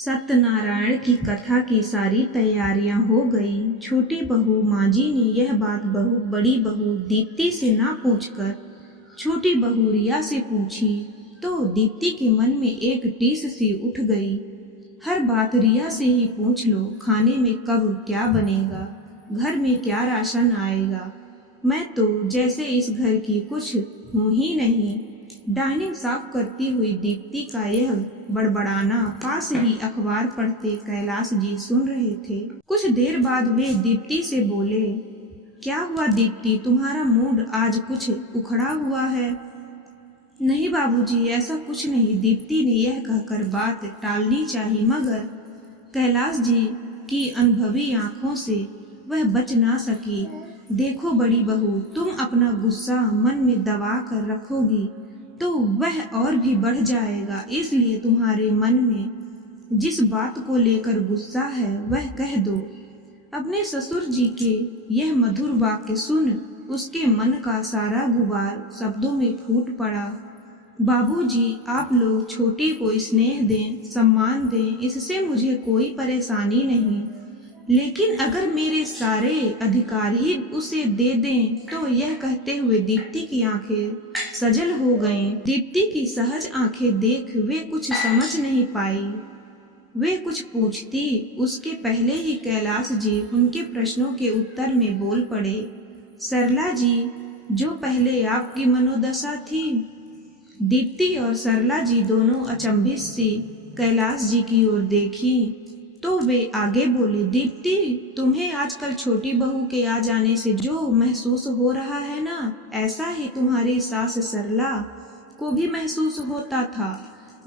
सत्यनारायण की कथा की सारी तैयारियां हो गई। छोटी बहू मांझी ने यह बात बड़ी बहू दीप्ति से ना पूछकर छोटी बहू रिया से पूछी तो दीप्ति के मन में एक टीस सी उठ गई। हर बात रिया से ही पूछ लो, खाने में कब क्या बनेगा, घर में क्या राशन आएगा। मैं तो जैसे इस घर की कुछ हूँ ही नहीं। डाइनिंग साफ करती हुई दीप्ति का यह बड़बड़ाना पास ही अखबार पढ़ते कैलाश जी सुन रहे थे। कुछ देर बाद वे दीप्ति से बोले, क्या हुआ दीप्ति, तुम्हारा मूड आज कुछ उखड़ा हुआ है। नहीं बाबूजी, ऐसा कुछ नहीं, दीप्ति ने यह कहकर बात टालनी चाही, मगर कैलाश जी की अनुभवी आंखों से वह बच ना सकी। देखो बड़ी बहू, तुम अपना गुस्सा मन में दबा कर रखोगी तो वह और भी बढ़ जाएगा। इसलिए तुम्हारे मन में जिस बात को लेकर गुस्सा है वह कह दो। अपने ससुर जी के यह मधुर वाक्य सुन उसके मन का सारा गुबार शब्दों में फूट पड़ा। बाबूजी, आप लोग छोटी को स्नेह दें, सम्मान दें, इससे मुझे कोई परेशानी नहीं, लेकिन अगर मेरे सारे अधिकार ही उसे दे दें तो। यह कहते हुए दीप्ति की आंखें सजल हो गईं। दीप्ति की सहज आंखें देख वे कुछ समझ नहीं पाई। वे कुछ पूछती उसके पहले ही कैलाश जी उनके प्रश्नों के उत्तर में बोल पड़े। सरला जी, जो पहले आपकी मनोदशा थी। दीप्ति और सरला जी दोनों अचंभित सी कैलाश जी की ओर देखी तो वे आगे बोले, दीप्ति, तुम्हें आजकल छोटी बहू के आ जाने से जो महसूस हो रहा है ना, ऐसा ही तुम्हारी सास सरला को भी महसूस होता था।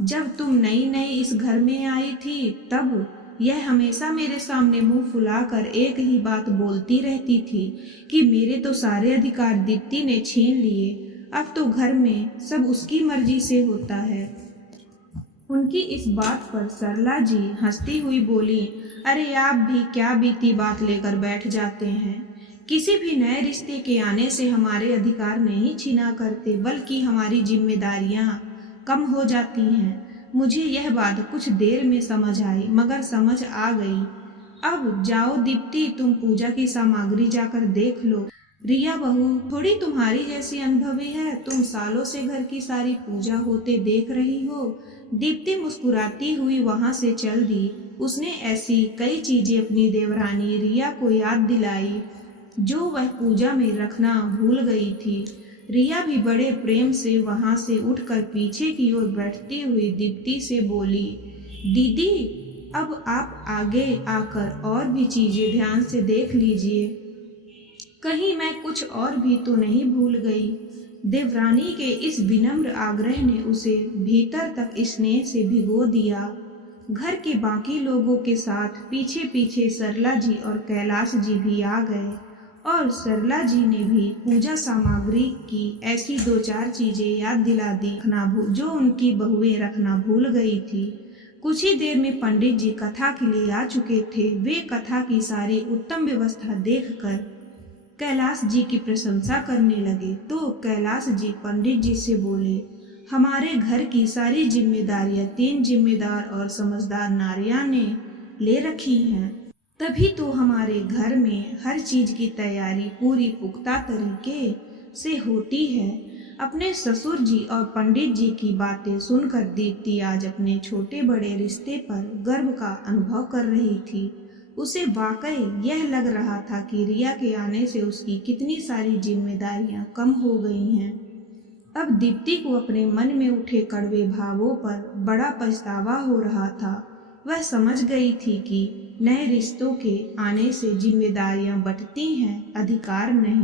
जब तुम नई नई इस घर में आई थी तब यह हमेशा मेरे सामने मुंह फुलाकर एक ही बात बोलती रहती थी कि मेरे तो सारे अधिकार दीप्ति ने छीन लिए, अब तो घर में सब उसकी मर्जी से होता है। उनकी इस बात पर सरला जी हंसती हुई बोली, अरे आप भी क्या बीती बात लेकर बैठ जाते हैं। किसी भी नए रिश्ते के आने से हमारे अधिकार नहीं छीना करते, बल्कि हमारी जिम्मेदारियां कम हो जाती हैं। मुझे यह बात कुछ देर में समझ आई, मगर समझ आ गई। अब जाओ दीप्ति, तुम पूजा की सामग्री जाकर देख लो। रिया बहू थोड़ी तुम्हारी जैसी अनुभवी है, तुम सालों से घर की सारी पूजा होते देख रही हो। दीप्ति मुस्कुराती हुई वहां से चल दी। उसने ऐसी कई चीजें अपनी देवरानी रिया को याद दिलाई जो वह पूजा में रखना भूल गई थी। रिया भी बड़े प्रेम से वहां से उठकर पीछे की ओर बैठती हुई दीप्ति से बोली, दीदी, अब आप आगे आकर और भी चीजें ध्यान से देख लीजिए, कहीं मैं कुछ और भी तो नहीं भूल गई। देवरानी के इस विनम्र आग्रह ने उसे भीतर तक स्नेह से भिगो दिया। घर के बाकी लोगों के साथ पीछे पीछे सरला जी और कैलाश जी भी आ गए और सरला जी ने भी पूजा सामग्री की ऐसी दो चार चीजें याद दिला दी जो उनकी बहुएं रखना भूल गई थी। कुछ ही देर में पंडित जी कथा के लिए आ चुके थे। वे कथा की सारी उत्तम व्यवस्था देखकर कैलाश जी की प्रशंसा करने लगे तो कैलाश जी पंडित जी से बोले, हमारे घर की सारी जिम्मेदारियां 3 जिम्मेदार और समझदार नारियां ने ले रखी हैं, तभी तो हमारे घर में हर चीज की तैयारी पूरी पुख्ता तरीके से होती है। अपने ससुर जी और पंडित जी की बातें सुनकर दीप्ति आज अपने छोटे बड़े रिश्ते पर गर्व का अनुभव कर रही थी। उसे वाकई यह लग रहा था कि रिया के आने से उसकी कितनी सारी जिम्मेदारियां कम हो गई हैं। अब दीप्ति को अपने मन में उठे कड़वे भावों पर बड़ा पछतावा हो रहा था। वह समझ गई थी कि नए रिश्तों के आने से जिम्मेदारियां बढ़ती हैं, अधिकार नहीं।